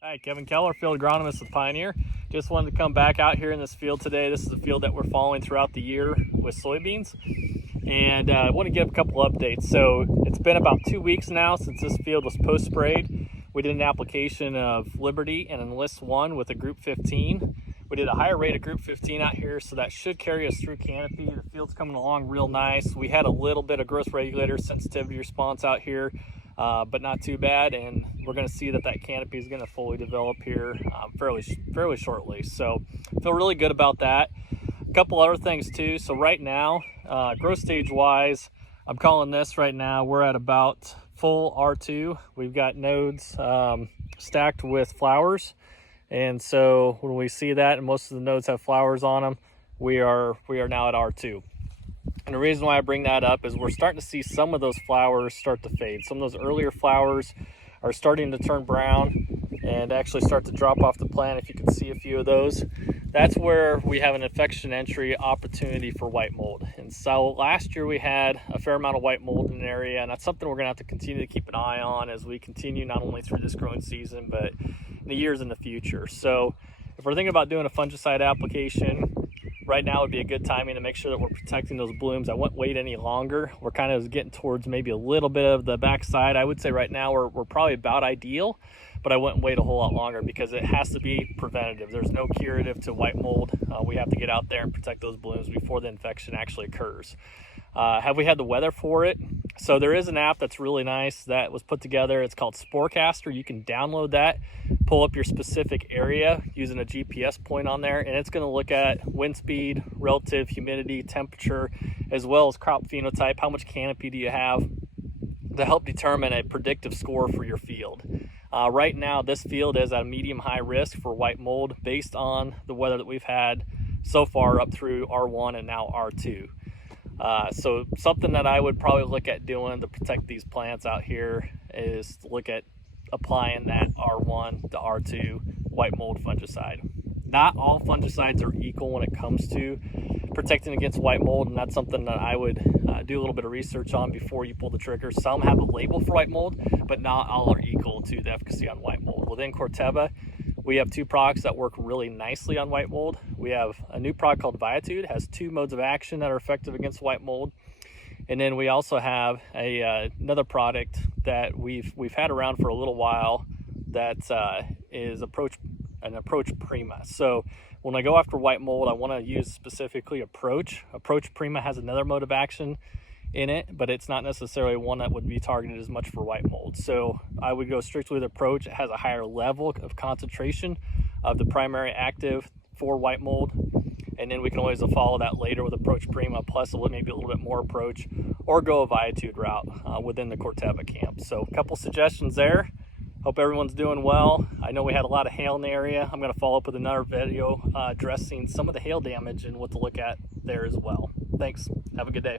Hi, Kevin Keller, field agronomist with Pioneer. Just wanted to come back out here in this field today. This is a field that we're following throughout the year with soybeans. And I want to give a couple updates. So it's been about 2 weeks now since this field was post-sprayed. We did an application of Liberty and Enlist 1 with a Group 15. We did a higher rate of Group 15 out here, so that should carry us through canopy. The field's coming along real nice. We had a little bit of growth regulator sensitivity response out here, but not too bad, and we're going to see that canopy is going to fully develop here fairly shortly. So feel really good about that. A couple other things too. So right now, growth stage wise, I'm calling this right now, we're at about full R2. We've got nodes stacked with flowers. And so when we see that, and most of the nodes have flowers on them, we are now at R2. And the reason why I bring that up is we're starting to see some of those flowers start to fade. Some of those earlier flowers are starting to turn brown and actually start to drop off the plant. If you can see a few of those, that's where we have an infection entry opportunity for white mold. And so last year we had a fair amount of white mold in an area, and that's something we're gonna have to continue to keep an eye on as we continue not only through this growing season, but in the years in the future. So if we're thinking about doing a fungicide application, right now would be a good timing to make sure that we're protecting those blooms. I wouldn't wait any longer. We're kind of getting towards maybe a little bit of the backside. I would say right now we're probably about ideal, but I wouldn't wait a whole lot longer because it has to be preventative. There's no curative to white mold. We have to get out there and protect those blooms before the infection actually occurs. Have we had the weather for it? So there is an app that's really nice that was put together. It's called Sporecaster. You can download that, pull up your specific area using a GPS point on there, and it's going to look at wind speed, relative humidity, temperature, as well as crop phenotype. How much canopy do you have to help determine a predictive score for your field? Right now, this field is at a medium-high risk for white mold based on the weather that we've had so far up through R1 and now R2. So something that I would probably look at doing to protect these plants out here is to look at applying that R1 to R2 white mold fungicide. Not all fungicides are equal when it comes to protecting against white mold, and that's something that I would do a little bit of research on before you pull the trigger. Some have a label for white mold, but not all are equal to the efficacy on white mold. Within Corteva, we have two products that work really nicely on white mold. We have a new product called Viatude. It has 2 modes of action that are effective against white mold. And then we also have another product that we've had around for a little while that is Approach Prima. So when I go after white mold, I want to use specifically Approach. Approach Prima has another mode of action in it, but it's not necessarily one that would be targeted as much for white mold. So I would go strictly with Approach. It has a higher level of concentration of the primary active for white mold, and then we can always follow that later with Approach Prima plus maybe a little bit more Approach, or go a Viatude route within the Corteva camp. So a couple suggestions there. Hope everyone's doing well. I know we had a lot of hail in the area. I'm going to follow up with another video addressing some of the hail damage and what to look at there as well. Thanks. Have a good day.